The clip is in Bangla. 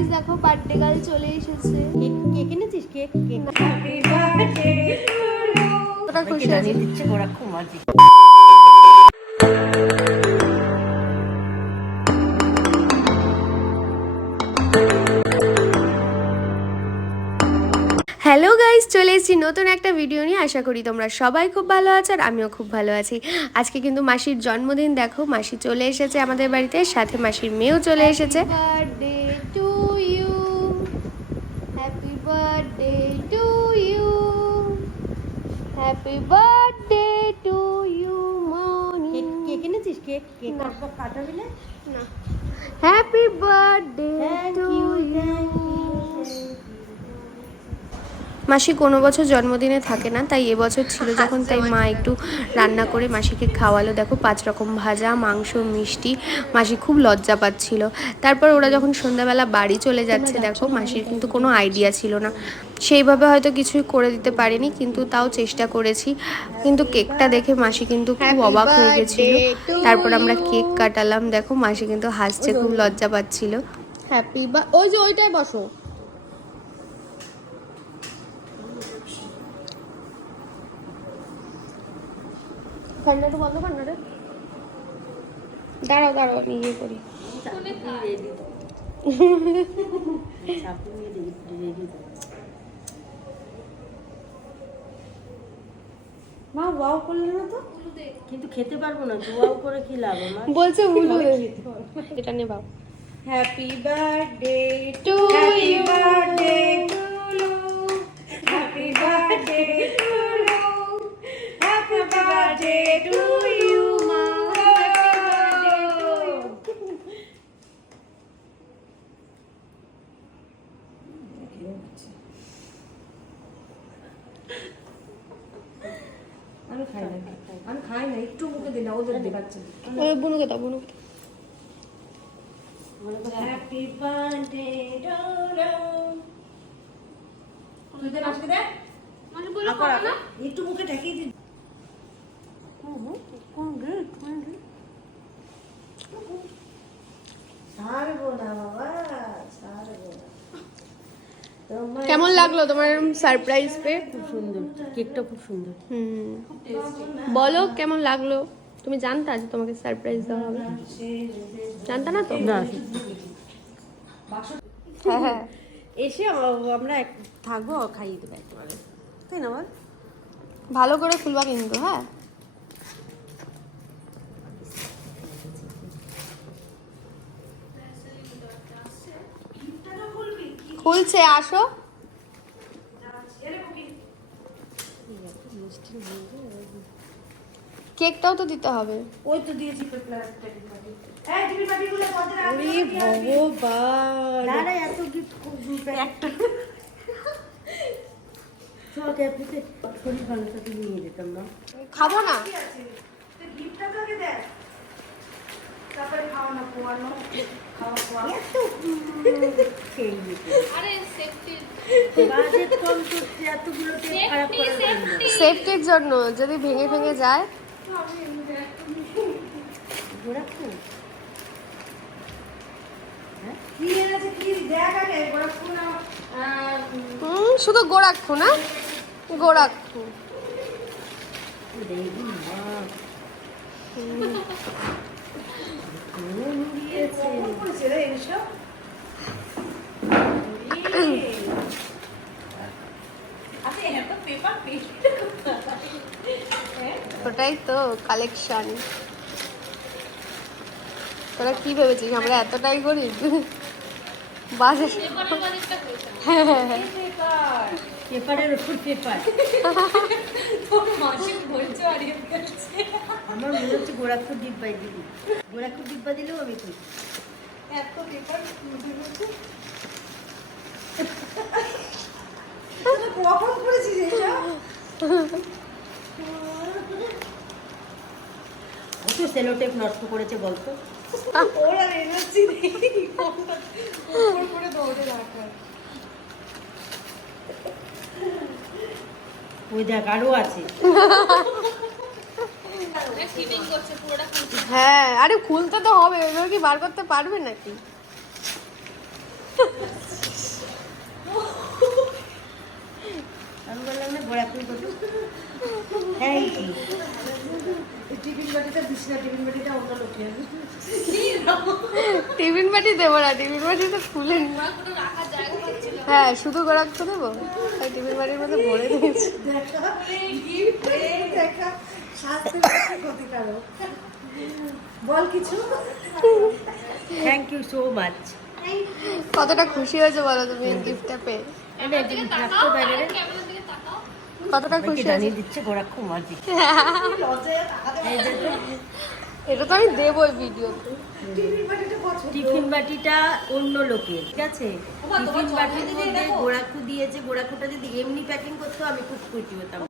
গাইস দেখো বার্থডে গার্ল চলে এসেছে। কেক এনেছিস? কেক হ্যাপি বার্থডে ওটা খুশি আছে দিচ্ছে ওরা খুব মজা। হ্যালো গাইস, চলে এসেছি নতুন একটা ভিডিও নিয়ে। আশা করি তোমরা সবাই খুব ভালো আছো আর আমিও খুব ভালো আছি। আজকে কিন্তু মাসির জন্মদিন। দেখো মাসি চলে এসেছে আমাদের বাড়িতে, সাথে মাসির মেয়েও চলে এসেছে। Birthday to you, happy birthday to you, happy birthday to you Moni. Cake এনেছিস? কেক কাটাবি না? না, হ্যাপি বার্থডে টু ইউ। মাসি কোনো বছর জন্মদিনে থাকে না, তাই এবছর ছিল যখন, তাই মা একটু রান্না করে মাসিকে খাওয়ালো। দেখো 5 রকম ভাজা, মাংস, মিষ্টি। মাসি খুব লজ্জা পাচ্ছিল। তারপর ওরা যখন সন্ধ্যাবেলা বাড়ি চলে যাচ্ছে, দেখো মাসির কিন্তু কোনো আইডিয়া ছিল না, সেইভাবে হয়তো কিছুই করে দিতে পারিনি, কিন্তু তাও চেষ্টা করেছি। কিন্তু কেকটা দেখে মাসি কিন্তু খুব অবাক হয়ে গেছিল। তারপর আমরা কেক কাটালাম। দেখো মাসি কিন্তু হাসছে, খুব লজ্জা পাচ্ছিল। হ্যাপি বা ওই যে ওইটাই বসো। ঠান্ডাটা বন্ধ কর না রে। দাঁড়াও দাঁড়াও, আমি ইয়ে করি। মা ওয়াও করলে না তো, কিন্তু খেতে পারবো না। ওয়াও করে কি লাভ? বলছে উলু এটা নে বাবা। Happy birthday to you, birthday to you, happy birthday to you, happy birthday to you মা, আমি খাই না, একটু মুখে দিই না, ওদের দেখাচ্ছে। ওই বুনুকে দাও, বুনুকে দাও। Happy birthday to you. তুই দে মাসকে দে। মানে বলো না, একটু মুখে ঢেকে দিই। ছাড়বো না বাবা, ছাড়বো না। কেমন লাগলো তোমার সারপ্রাইজ পেয়ে? খুব সুন্দর, কেকটা খুব সুন্দর। বলো কেমন লাগলো? তুমি জানতা যে তোমাকে সারপ্রাইজ দেওয়া হবে? জানতা না তো? না, হ্যাঁ হ্যাঁ, এসে আমরা থাকবো, খাইয়ে দেবো একেবারে, তাই না বল? ভালো করে খুলবা কিন্তু। হ্যাঁ, খুলছে, আসো। কেকটাও তো দিতে হবে। ওই তো দিয়েছি তো প্লাস্টিক বাটি। এই টিফিন বাটিগুলো পড়তে রাখবি। ওরে ভগবান, দাঁড়া, এত গিফট খুব একটা চল ক্যাফেতে শরীর ভালো থাকতে নিয়ে যেতাম না। খাবো না। গিফটটা তোকে দে, তারপরে খাওয়ানো পোয়ানো, খাওয়া পোয়ানো এত খেয়ে নিতে। আরে সেফটি বাজেট কম তো এতগুলো টেক খারাপ করে দেন। সেফটির জন্য, যদি ভেঙে ভেঙে যায়। গোরাখু হ্যাঁ কি এনেছে? কি দেখ আগে গোরাখু না। শুধু গোড়াক্ষু না, গোড়াক্ষু। দেখি মা কোন দিয়েছে করেছে রে এসব? আচ্ছা এত পেপার পেজ ওটাই তো কালেকশন। তোরা কি ভেবেছিস আমরা এতটাই গরিব? বাজার হ্যাঁ হ্যাঁ হ্যাঁ, পেপারের উপর পেপার। আমার মনে হচ্ছে গোরাখুর ডিব্বাই দিবি, গোরাখুর ডিব্বা দিলেও আমি খুশি। এত পেপার কখন করেছিস এটা? ও তো সেলোটেপ নষ্ট করেছে বলতো। ওরা এনার্জি নেই উপর করে দৌড়ে রাখা। ওই দেখ আরো আছে। হ্যাঁ, আরে খুলতে তো হবে, ওইভাবে কি বার করতে পারবে নাকি? গোড়াকুড়ি করতো। Thank you. টিফিন বাটিটা দিস না, টিফিন বাটিটা অন্য লোকের। টিফিন বাটি দেবো না, টিফিন বাটি তো খুলে নি। হ্যাঁ শুধু গোড়াক্ষ দেবো, তাই টিফিন বাটির মধ্যে ভরে দিয়েছি। দেখা স্বাস্থ্যের পক্ষে ক্ষতিকারক। বল কিছু। Thank you so much. কতটা খুশি হয়েছে বলো তুমি এই গিফটটা পেয়ে? কতটা খুশি হয়েছে? জানিয়ে দিচ্ছে গোড়াক্ষ মাঝি। এটা তো আমি দেবোই ভিডিওতে। টিফিন বাটিটা অন্য লোকের, ঠিক আছে? টিফিন বাটির মধ্যে গোড়াকু দিয়েছে, গোড়াকুটা যদি এমনি প্যাকিং করতো আমি খুব খুশি হতাম।